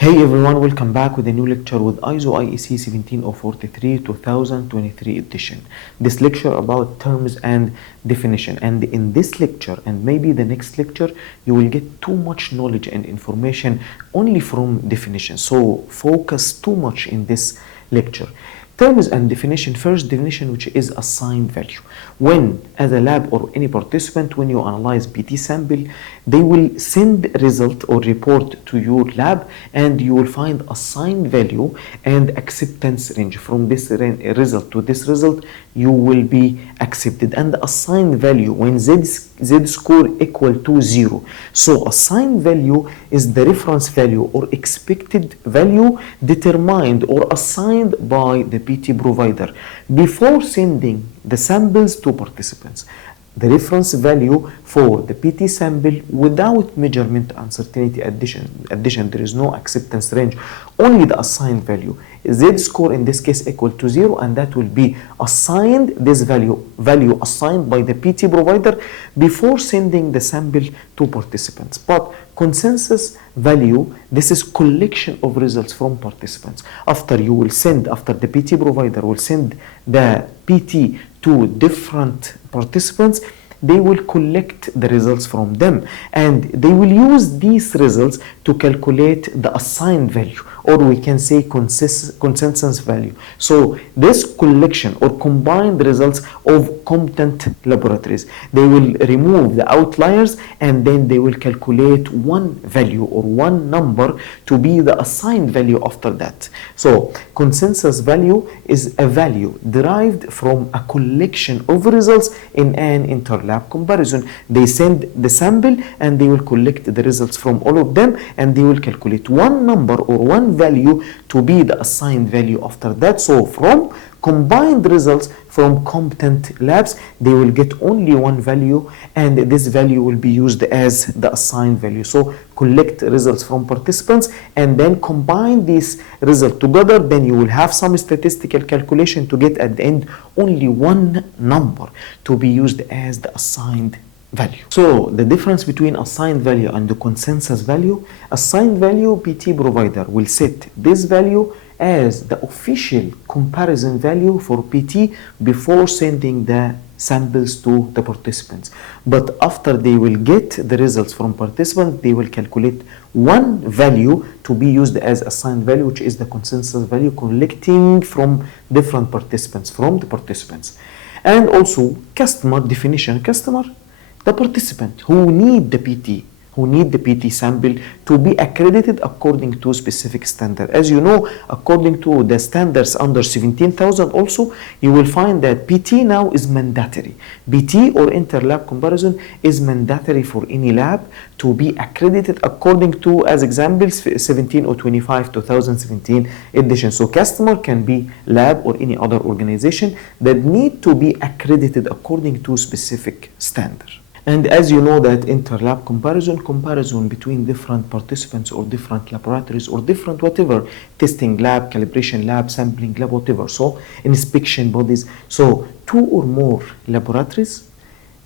Hey everyone, welcome back with a new lecture with ISO IEC 17043 2023 edition. This lecture about terms and definition, and in this lecture and maybe the next lecture you will get too much knowledge and information only from definition, so focus too much in this lecture. Terms and definition. First definition, which is assigned value. When as a lab or any participant, when you analyze PT sample, they will send result or report to your lab and you will find assigned value and acceptance range. From this result to this result, you will be accepted. And the assigned value when z score equal to 0. So assigned value is the reference value or expected value determined or assigned by the PT provider before sending the samples to participants. The reference value for the PT sample without measurement uncertainty addition, there is no acceptance range, only the assigned value. Z score in this case equal to 0, and that will be assigned, this value assigned by the PT provider before sending the sample to participants. But consensus value, this is collection of results from participants. After the PT provider will send the PT to different participants, they will collect the results from them and they will use these results to calculate the assigned value, or we can say consensus value. So this collection or combined results of competent laboratories, they will remove the outliers and then they will calculate one value or one number to be the assigned value after that. So consensus value is a value derived from a collection of results in an interlab comparison. They send the sample and they will collect the results from all of them and they will calculate one number or one value to be the assigned value after that. So from combined results from competent labs, they will get only one value and this value will be used as the assigned value. So collect results from participants and then combine these results together, then you will have some statistical calculation to get at the end only one number to be used as the assigned value. So the difference between assigned value and the consensus value: assigned value, PT provider will set this value as the official comparison value for PT before sending the samples to the participants. But after they will get the results from participants, they will calculate one value to be used as assigned value, which is the consensus value, collecting from different participants, from the participants. And also customer definition. Customer, the participant who need the PT sample to be accredited according to specific standard. As you know, according to the standards under 17,000 also, you will find that PT now is mandatory. PT or interlab comparison is mandatory for any lab to be accredited according to, as examples, 17025 2017 edition. So customer can be lab or any other organization that need to be accredited according to specific standard. And as you know that interlab comparison between different participants or different laboratories or different whatever, testing lab, calibration lab, sampling lab, whatever, so inspection bodies. So two or more laboratories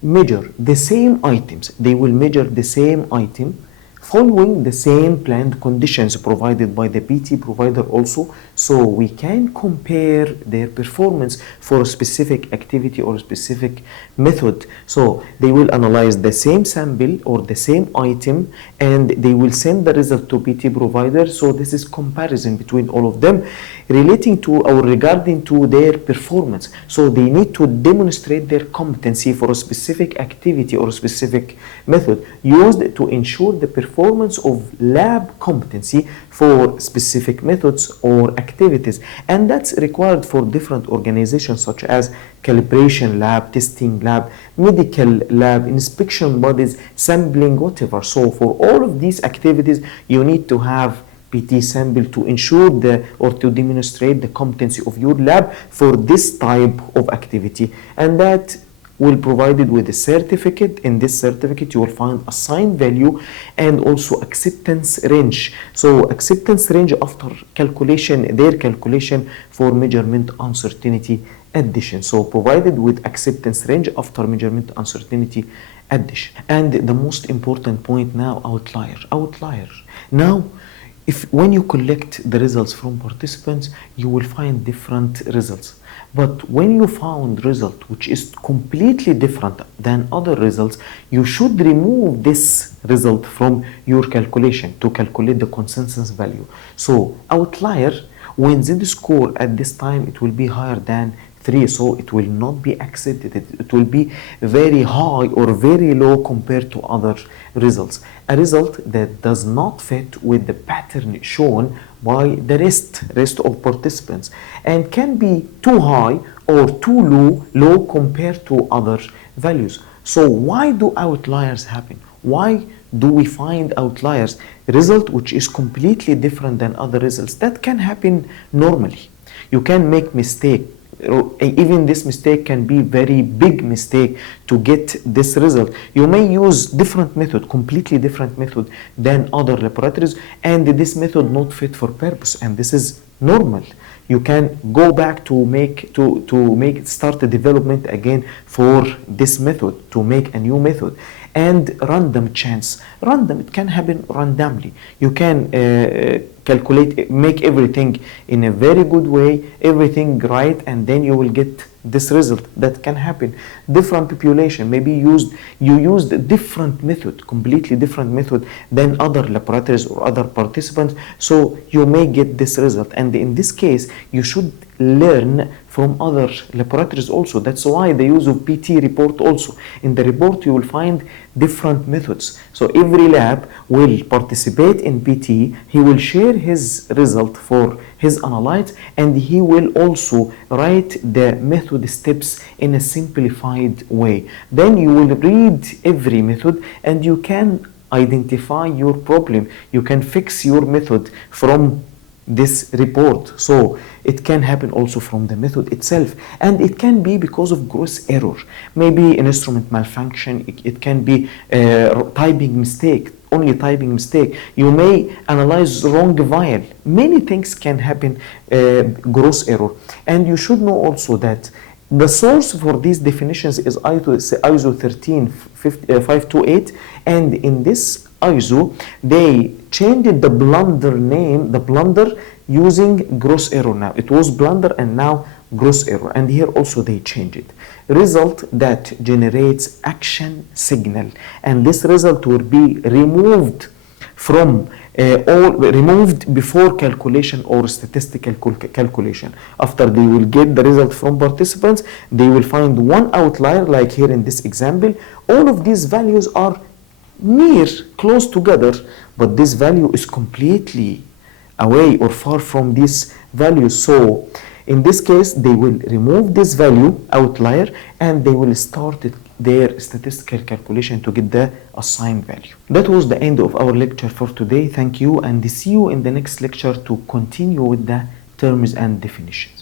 measure the same items. They will measure the same item following the same planned conditions provided by the PT provider also, so we can compare their performance for a specific activity or a specific method. So they will analyze the same sample or the same item and they will send the result to PT provider. So this is comparison between all of them relating to or regarding to their performance. So they need to demonstrate their competency for a specific activity or a specific method used to ensure the performance of lab competency for specific methods or activities. And that's required for different organizations such as calibration lab, testing lab, medical lab, inspection bodies, sampling, whatever. So for all of these activities, you need to have PT sample to ensure or to demonstrate the competency of your lab for this type of activity. And that will provide with a certificate. In this certificate you will find assigned value and also acceptance range. So acceptance range after their calculation for measurement uncertainty addition. So provided with acceptance range after measurement uncertainty addition. And the most important point now, outlier. Now if when you collect the results from participants, you will find different results. But when you found result which is completely different than other results, you should remove this result from your calculation to calculate the consensus value. So outlier, when z score at this time, it will be higher than 3, so it will not be accepted. It will be very high or very low compared to other results. A result that does not fit with the pattern shown by the rest of participants, and can be too high or too low compared to other values. So why do outliers happen? Why do we find outliers? Result which is completely different than other results. That can happen normally. You can make mistake. Even this mistake can be very big mistake to get this result. You may use different method, completely different method than other laboratories, and this method not fit for purpose, and this is normal. You can go back to start the development again for this method, to make a new method. And random chance, random, it can happen randomly. You can calculate, make everything in a very good way, everything right, and then you will get this result. That can happen. Different population, maybe you used a different method, completely different method than other laboratories or other participants, so you may get this result. And in this case, you should learn from other laboratories also. That's why the use of PT report also. In the report, you will find different methods. So every lab will participate in PT. He will share his result for his analytes, and he will also write the method steps in a simplified way. Then you will read every method, and you can identify your problem. You can fix your method from this report. So it can happen also from the method itself, and it can be because of gross error, maybe an instrument malfunction. It can be typing mistake, only typing mistake. You may analyze wrong vial. Many things can happen, gross error. And you should know also that the source for these definitions is ISO 13528, and in this ISO, they changed the blunder name, the blunder, using gross error. Now it was blunder and now gross error, and here also they change it. Result that generates action signal, and this result will be removed from removed before calculation or statistical calculation. After they will get the result from participants, they will find one outlier, like here in this example. All of these values are near, close together, but this value is completely away or far from this value. So in this case, they will remove this value, outlier, and they will start their statistical calculation to get the assigned value. That was the end of our lecture for today. Thank you, and see you in the next lecture to continue with the terms and definitions.